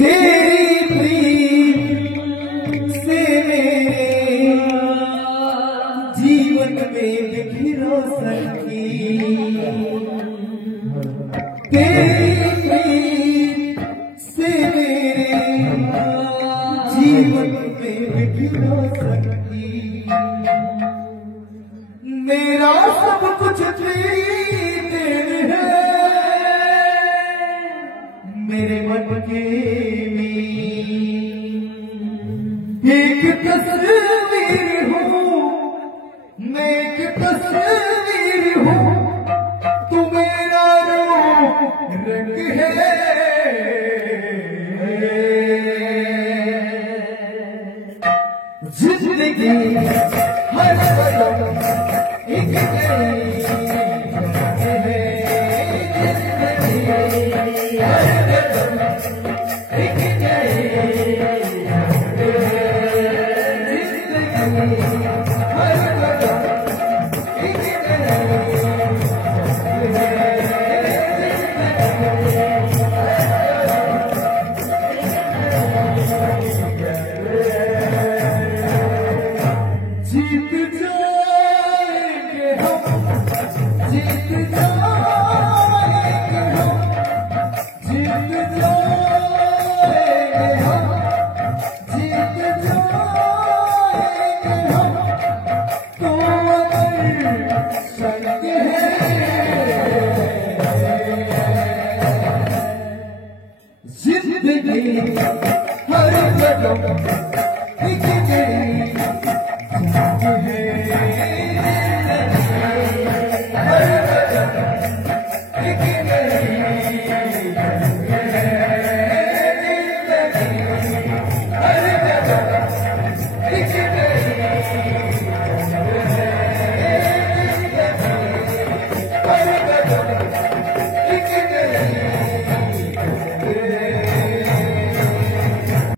तेरी प्रीत से मेरे जीवन में बिखरो सकी, तेरी प्रीत से मेरे जीवन में बिखरो सकी। मेरा सब कुछ तेरी देन है, मेरे मन के एक तस्वीर हूँ, मैं एक तस्वीर हूँ, तू मेरा रंग है। जिंदगी हर पल एक नई है, जिंदगी हर पल एक नई है, जिंदगी हर पल एक जीत जाएंगे हम, जीत जाएंगे हम, जीत जाएंगे हम, जीत जाएंगे हम, तो अमर संग है। जिंदगी हर कदम एक